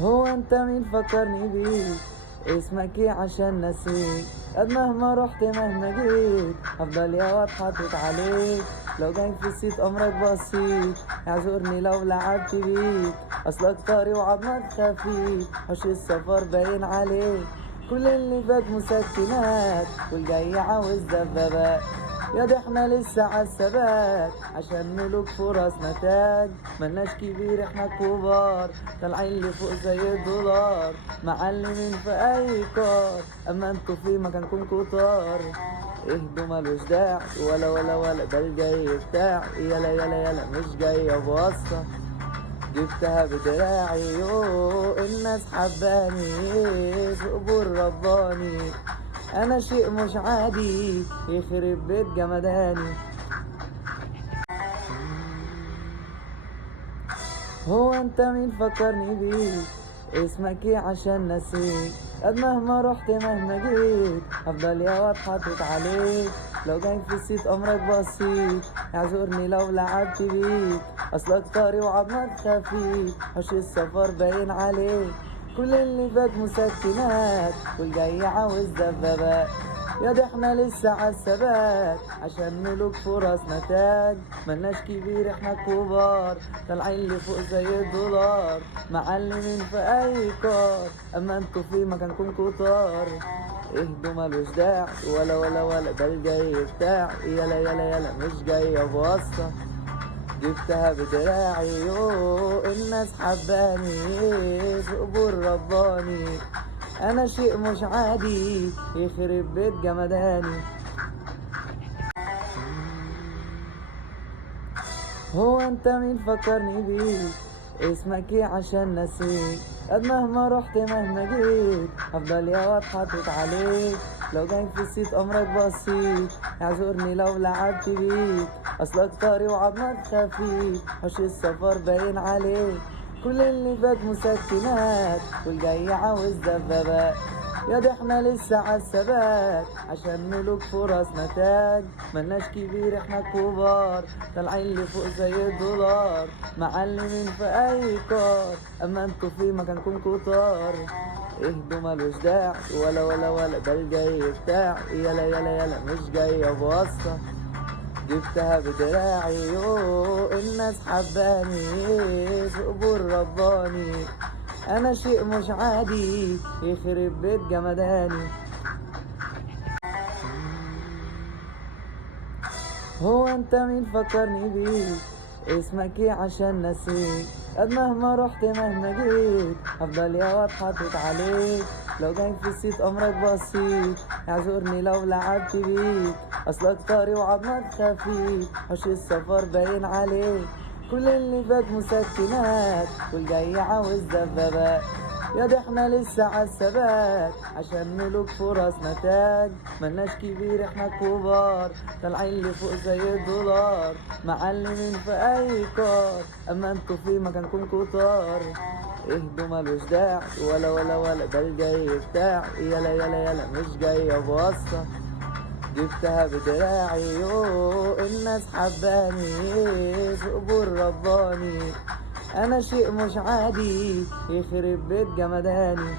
هو انت مين فكرني بيك؟ اسمك ايه عشان نسيك؟ قد مهما رحت مهما جيت هفضل يا واد حاطط عليك. لو جاي في سيت امرك بسيط اعذرني لو لعبت بيك. اصلك طري وعضمك خفيف حوش السفر باين عليك. كل اللي فات مسكنات والجاي عاوز دبابات. يا دي احنا لسه عالثبات عشان ملوك فرص نتاج. ملناش كبير احنا كبار طالعين لفوق زي الدولار. معلمين في اي كار اما انتوا في مكانكم كتار. اهدوا ملوش داعي ولا ده الجاي بتاعي. يلا يلا يلا مش جاي بوصة جبتها بدراعي. يو الناس حباني في قبور رباني. انا شيء مش عادي يخرب بيت جمداني. هو انت مين فكرني بيك؟ اسمك ايه عشان نسيك؟ قد مهما رحت مهما جيت هفضل يا واد حاطط عليك. لو جاي في السيت امرك بسيط اعذرني لو لعبت بيك. اصلك طري وعضمك خفيف حوش السفر باين عليك. كل اللي فات مسكنات والجاي عاوز دبابات. يا دي احنا لسه عالثبات عشان ملوك فرص نتاج. ملناش كبير احنا كبار طالعين لفوق زي الدولار. معلمين في اي كار اما انتوا في مكانكم كتار. اهدوا ملوش داعي ولا ده الجاي بتاعي. يلا يلا يلا مش جاي بوصة جبتها بدراعي. يو الناس حباني في قبور رباني. انا شيء مش عادي يخرب بيت جمداني. هو انت مين فكرني بيك؟ اسمك ايه عشان نسيك؟ قد مهما رحت مهما جيت هفضل يا واد حاطط عليك. لو جاي في السيت امرك بسيط اعذرني لو لعبت بيك. اصلك طري وعضمك خفيف حوش السفر باين عليك. كل اللي فات مسكنات والجاي عاوز دبابات. يا دي احنا لسه عالثبات عشان ملوك فرص نتاج. ملناش كبير احنا كبار طالعين لفوق زي الدولار. معلمين في اي كار اما انتوا في مكانكم كتار. اهدوا ملوش داعي ولا ده الجاي بتاعي. يلا يلا يلا مش جاي بوصة جبتها بدراعي. يو الناس حباني في قبور رباني. انا شيء مش عادي يخرب بيت جمداني. هو انت مين فكرني بيك؟ اسمك ايه عشان نسيك؟ قد مهما رحت مهما جيت هفضل يا واد حاطط عليك. لو جاي في السيت امرك بسيط اعذرني لو لعبت بيك. اصلك طري وعضمك خفيف حوش السفر باين عليك. كل اللي فات مسكنات والجاي عاوز دبابات. يا دي احنا لسه عالثبات عشان ملوك فرص نتاج. ملناش كبير احنا كبار طالعين لفوق زي الدولار. معلمين في اي كار اما انتوا في مكانكم كتار. اهدوا ملوش داعي ولا ده الجاي بتاعي. يلا يلا يلا مش جاي بوصة جبتها بدراعي. يو الناس حباني في قبور رباني. انا شيء مش عادي يخرب بيت جمداني.